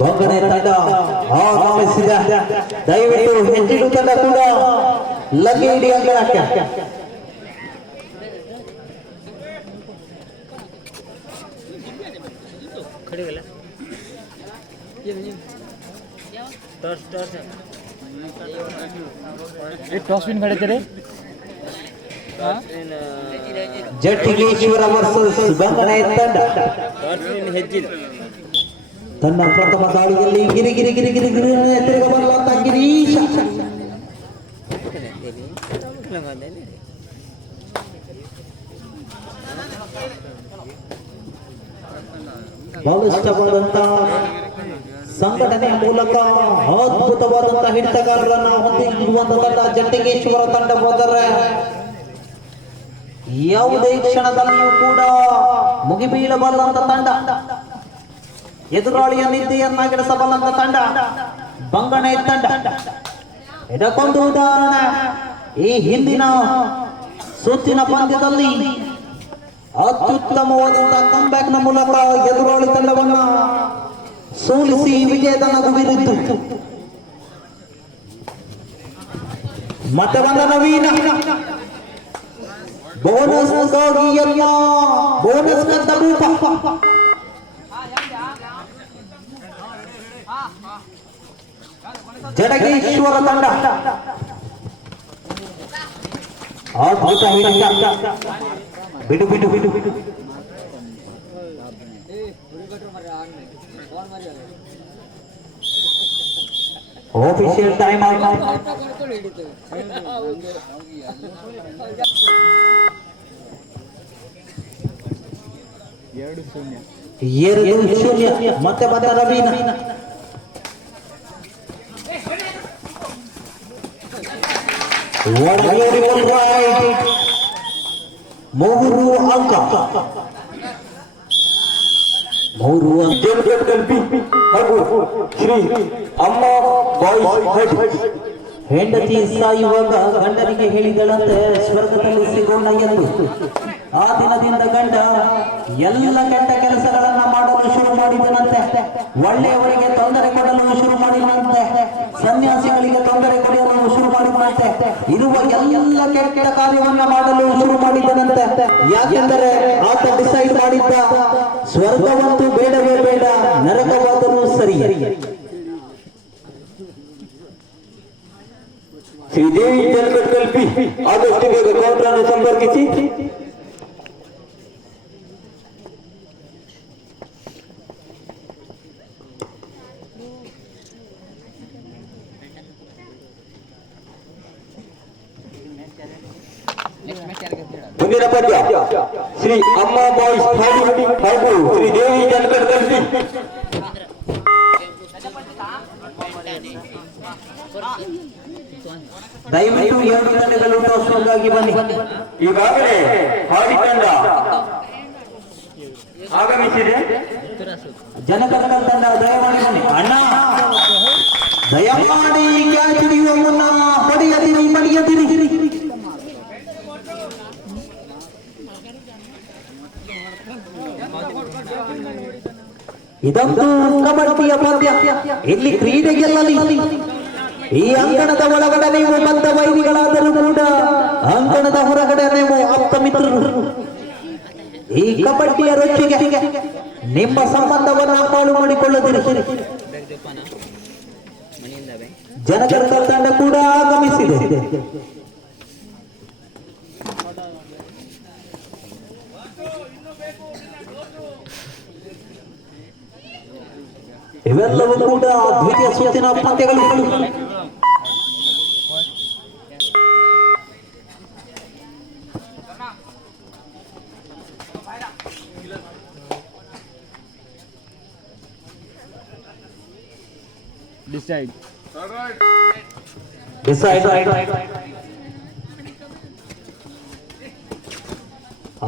ಗೊಂಗನೆ ತಂಡ ಆಗಮಿಸಿದ. ದಯವಿಟ್ಟು ಹೆಚ್ಚಿನ ತಂಡ ಕೂಡ ಲಗ್ಗೆ ಹಿಡಿ ಅಂಗಣಕ್ಕೆ. टॉस विन खड़े तेरे ಜಟ್ಟಿಗೇಶ್ವರ ವರ್ಸಸ್ ಬಂಗನೆ ತಂಡ. ತನ್ನ ಪ್ರಥಮ ದಾಳಿಯಲ್ಲಿ ಗಿರಿ ಗಿರಿ ಗಿರಿ ಗಿರಿ ಗಿರಿ ತಿರುಗ ಬರಲಂತ ಗಿರೀಶ ಬಲಿಷ್ಠವಾದಂತ ಸಂಘಟನೆಯ ಮೂಲಕ ಅದ್ಭುತವಾದಂತಹ ಹಿಡಿತಗಾರರನ್ನ ಹೊಂದಿರುವಂತಹ ತಂಡ ಜಟ್ಟಿಗೇಶ್ವರ ತಂಡ. ಹೋದರೆ ಯಾವುದೇ ಕ್ಷಣದಲ್ಲಿಯೂ ಕೂಡ ಮುಗಿಬೀಳಬಲ್ಲಂತ ತಂಡ, ಎದುರಾಳಿಯ ನಿದ್ದೆಯನ್ನಾಗಿಡಿಸಬಲ್ಲಂತ ತಂಡ ಬಂಗನೆ ತಂಡ. ಇದಕ್ಕೊಂದು ಉದಾಹರಣೆ, ಈ ಹಿಂದಿನ ಸುತ್ತಿನ ಪಂದ್ಯದಲ್ಲಿ ಅತ್ಯುತ್ತಮವಾದಂತಹ ಕಂಬ್ಯಾಕ್ ನ ಮೂಲಕ ಎದುರಾಳಿ ತಂಡವನ್ನ ಸೋಲಿಸಿ ವಿಜಯದ ನಗು ಬೀರಿತ್ತು. ಮತ್ತೆ ಬಂದ ನವೀನ ಬೋನಸ್ ಬೋನಸ್ ಜಡಗೇಶ್ವರ ತಂಡ ಅದ್ಭುತ ಹಿಡಿತ. ಬಿಡು ಬಿಡು ಬಿಡು ಬಿಡು ಆಫೀಷಿಯಲ್ ಟೈಮ್ ಔಟ್. 2-0 ಮತ್ತೆ ಬಂದ ರವೀನ. ಮೂರು ಅಂಕ ಹಾಗೂ ಶ್ರೀ ಅಮ್ಮ ಬಾಯ್ಸ್ ಹೆಂಡತಿ ಸಾಯುವಾಗ ಗಂಡನಿಗೆ ಹೇಳಿದಳಂತೆ ಸ್ವರ್ಗದಲ್ಲಿ ಸಿಗೋಣ ಎಂದು. ಆ ದಿನದಿಂದ ಗಂಡ ಎಲ್ಲ ಕೆಟ್ಟ ಕೆಲಸಗಳನ್ನ ಮಾಡಲು ಶುರು ಮಾಡಿದನಂತೆ. ಒಳ್ಳೆಯವರಿಗೆ ತೊಂದರೆ ಕೊಡಲು ಶುರು ಮಾಡಿದಂತೆ, ಸನ್ಯಾಸಿಗಳಿಗೆ ತೊಂದರೆ ಕೊಡಲು ಶುರು ಮಾಡಿದಂತೆ, ಇರುವ ಎಲ್ಲ ಕೆಟ್ಟ ಕಾರ್ಯವನ್ನ ಮಾಡಲು ಶುರು ಮಾಡಿದನಂತೆ. ಯಾಕೆಂದರೆ ಆತ ಡಿಸೈಡ್ ಮಾಡಿದ್ದ, ಸ್ವರ್ಗವಂತೂ ಬೇಡವೇ ಬೇಡ, ನರಕವಾದರೂ ಸರಿ. ಶ್ರೀದೇವಿ ಜನಕಟ್ ಕಲ್ಪಿ ಆದಷ್ಟು ಬೇಗ ಕೌಂಟರನ್ನು ಸಂಪರ್ಕಿಸಿ. ಮುಂದಿನ ಪದ್ಯ ಶ್ರೀ ಅಮ್ಮ ಬಾಯ್ಸ್ ಹಾಗೂ ಶ್ರೀದೇವಿ ಜನಕಟ್ ಕಲ್ಪಿ. ದಯವಿಟ್ಟು ಎರಡು ತಂಡಗಳು ಟಾಸ್ಗಾಗಿ ಬನ್ನಿ. ಈಗಾಗಲೇ ಹಾಡಿ ತಂಡ ಆಗಮಿಸಿದೆ. ಜನಕಲ್ ತಂಡ ದಯಮಾಡಿ ಬನ್ನಿ. ಅಣ್ಣ ದಯಮಾಡಿ ಕ್ಯಾಚ್ ಹಿಡಿಯುವ ಮುನ್ನ ಹೊಡೆಯದಿರಿ ಮಡಿಯದಿರಿ. ಇದಂತೂ ಕಬಡ್ಡಿಯ ಪಂದ್ಯ. ಇಲ್ಲಿ ಕ್ರೀಡೆ ಗೆಲ್ಲಲಿ. ಈ ಅಂಕಣದ ಒಳಗಡೆ ನೀವು ಬಂದ ವೈರಿಗಳಾದರೂ ಕೂಡ ಅಂಕಣದ ಹೊರಗಡೆ ನೀವು ಆಪ್ತ ಮಿತ್ರರು. ಈ ಕಬಡ್ಡಿಯ ರೊಚ್ಚಿಗೆ ನಿಮ್ಮ ಸಂಬಂಧವನ್ನು ಪಾಳು ಮಾಡಿಕೊಳ್ಳದಿರಿ. ಜನಕರ್ತ ತಂಡ ಕೂಡ ಆಗಮಿಸಿದೆ. ಇವೆಲ್ಲವೂ ಕೂಡ ದ್ವಿತೀಯ ಸುತ್ತಿನ ಪಂದ್ಯಗಳು. Decide.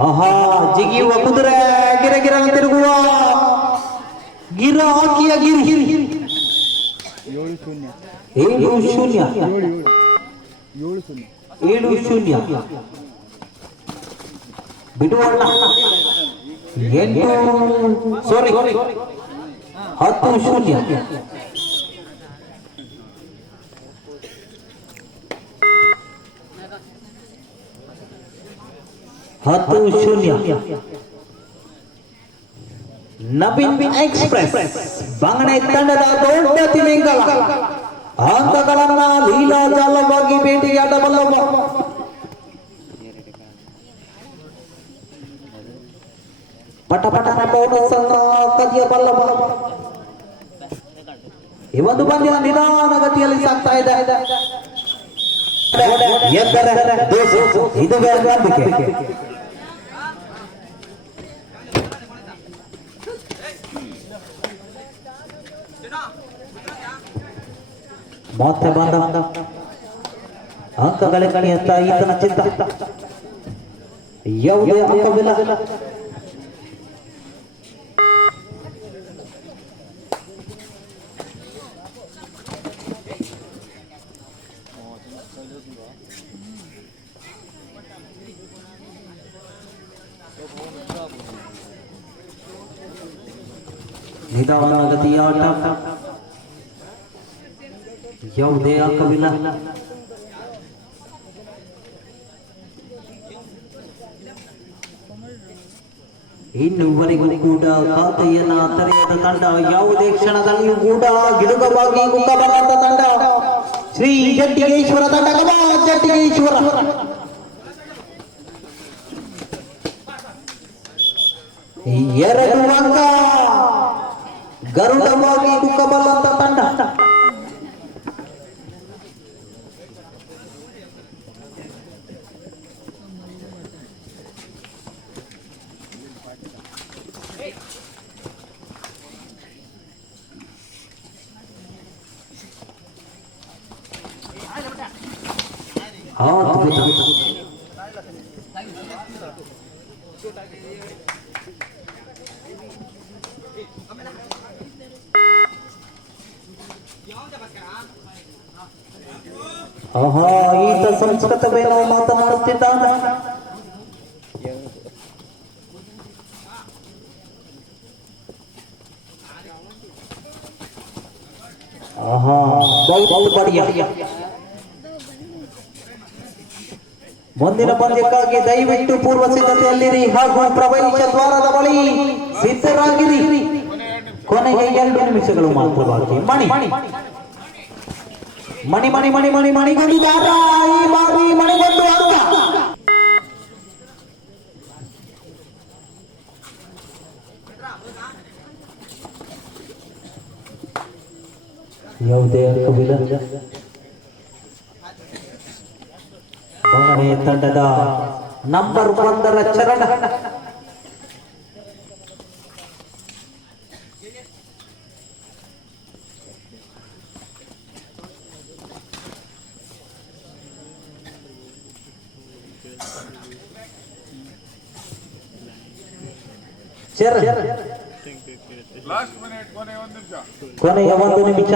ಆಹಾ, ಜಿಗಿಯುವ ಕುದುರೆ ಗಿರ ಗಿರ ತಿರುಗುವ ಗಿರ ಹಾಕಿಯ ಗಿರಿ 7-0 ಬಿಡುವಣ್ಣ. 8 ಸಾರಿ 10-0. ನವೀನ್ ಎಕ್ಸ್‌ಪ್ರೆಸ್ ಬಂಗನೆ ತಂಡದ ದೊಡ್ಡ ತಿಮಿಂಗಲ ಅಂಕಗಳನ್ನ ಲೀಲಾಜಾಲವಾಗಿ ಭೇಟಿಯಾಡಬಲ್ಲವ. ಪಟ ಪಟನ ಬೋನಸ್ ಅನ್ನು ಕದಿಯಬಲ್ಲವ. ಈ ಒಂದು ಪಂದ್ಯ ನಿಧಾನಗತಿಯಲ್ಲಿ ಸಾಗ್ತಾ ಇದೆ. ಇದುವೇ ನಂಬಿಕೆ. ಮತ್ತೆ ಬಂದ ಅಂಕಗಳೇ ಕಣಿಯತ್ತ ಈತನ ಚಿತ್ತ. ಯಾವುದೇ ಅಂಕವಿಲ್ಲ. ನಿಧಾನಗತಿಯ ಆಟ, ಯಾವುದೇ ಅಂಕವಿಲ್ಲ. ಇನ್ನುವರೆಗೂ ಕೂಡ ಖಾತೆಯನ್ನ ತೆರೆಯದ ತಂಡ, ಯಾವುದೇ ಕ್ಷಣದಲ್ಲಿಯೂ ಕೂಡ ಗಿಡುಗವಾಗಿ ಮುಖಬಲ್ಲಂತ ತಂಡ ಶ್ರೀ ಜಟ್ಟಿಗೇಶ್ವರ ತಂಡ. ಜಟ್ಟಿಗೇಶ್ವರ ಎರಡು ಅಂಕ, ಗರುಡವಾಗಿ ಮುಖಬಲ್ಲಂತ ತಂಡ. ಈತ ಸಂಸ್ಕೃತವೇನೋ ಮಾತನಾಡುತ್ತಿದ್ದಾನ. ಮುಂದಿನ ಪಂದ್ಯಕ್ಕಾಗಿ ದಯವಿಟ್ಟು ಪೂರ್ವ ಸಿದ್ಧತೆಯಲ್ಲಿರಿ ಹಾಗೂ ಪ್ರವೇಶ ದ್ವಾರದ ಬಳಿ ಸಿದ್ಧರಾಗಿರಿ. ಕೊನೆಗೆ 2 ನಿಮಿಷಗಳು ಮಾತ್ರ ಬಾಕಿ. ಮಣಿಗೊಂದು ಬಾರ. ಈ ಬಾರಿ ಮಣಿಗೊಂದು ಅಂಕ. ಯಾವುದೇ ಅಂಕವಿಲ್ಲ. ಬಂಗನೆ ತಂಡದ ನಂಬರ್ 1 ಚರಣ. ಕೊನೆಯ 1 ನಿಮಿಷ.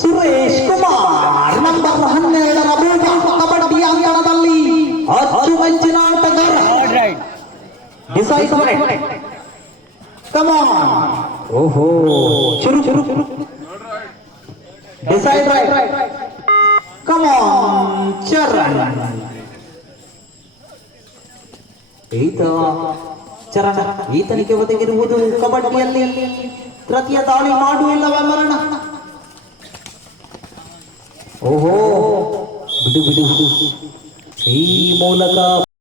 ಸುರೇಶ್ ಕುಮಾರ್ ನಂಬರ್ 12 ಬೂಟ ಕಬಡ್ಡಿ ಅಂಗಣದಲ್ಲಿ ಅಚ್ಚುಮೆಚ್ಚಿನ ಆಟಗಾರ. Decide right. Come on. ಓಹೋ, ಚುರು decide right. Come on Charan. ಈತನಿಗೆ ಒದಗಿರುವುದು ಕಬಡ್ಡಿಯಲ್ಲಿ ತೃತೀಯ ದಾಳಿ ಮಾಡುವಿಲ್ಲವೇ ಮರಣ. ಓಹೋ, ಬಿಡು ಈ ಮೂಲಕ